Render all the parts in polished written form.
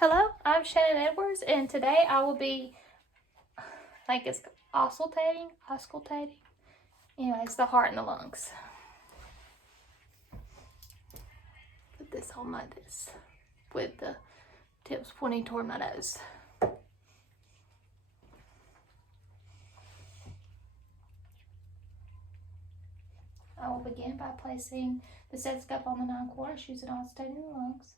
Hello, I'm Shannon Edwards, and today I will be, I think it's auscultating. Anyways, the heart and the lungs. Put this on my this with the tips pointing toward my nose. I will begin by placing the stethoscope on the 9 quarters using auscultating the lungs.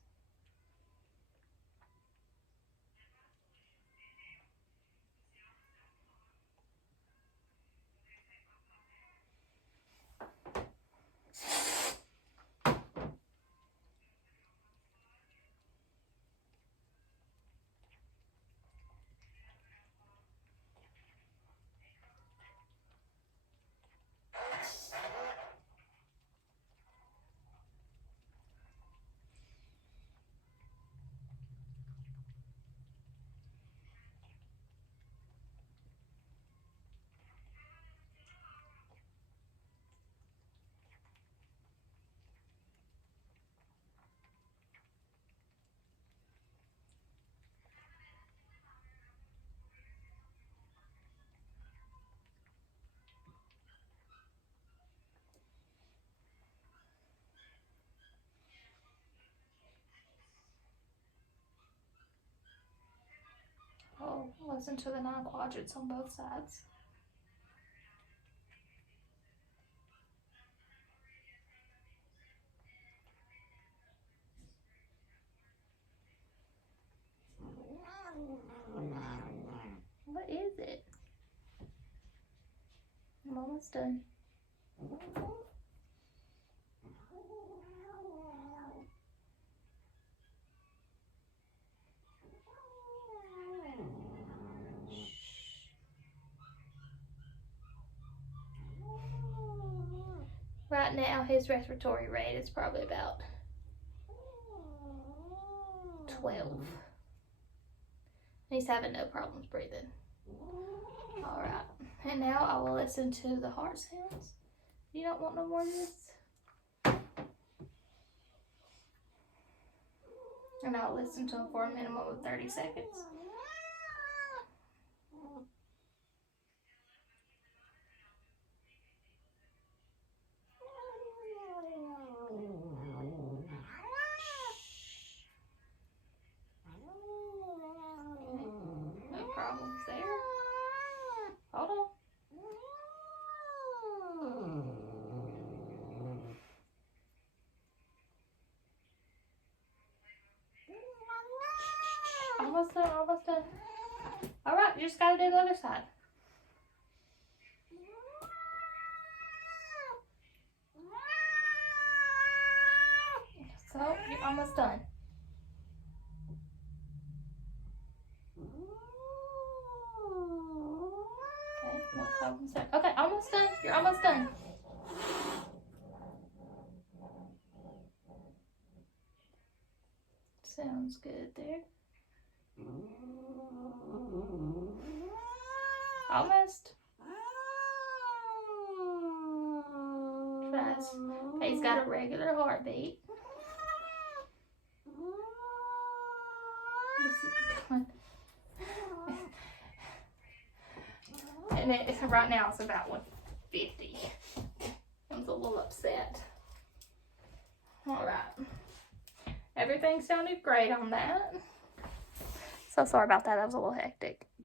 I'll listen to the 9 quadrants on both sides. What is it? I'm almost done. Right now, his respiratory rate is probably about 12. He's having no problems breathing. Alright, and now I will listen to the heart sounds. You don't want no more of this? And I'll listen to them for a minimum of 30 seconds. No problems there. Hold on. Almost done, almost done. Alright, you just gotta do the other side. So, you're almost done. Okay, no problems there. Okay, almost done. You're almost done. Sounds good there. Almost. Tries. He's got a regular heartbeat. And right now it's about 150. I'm a little upset. Alright. Everything sounded great on that. So sorry about that. That was a little hectic.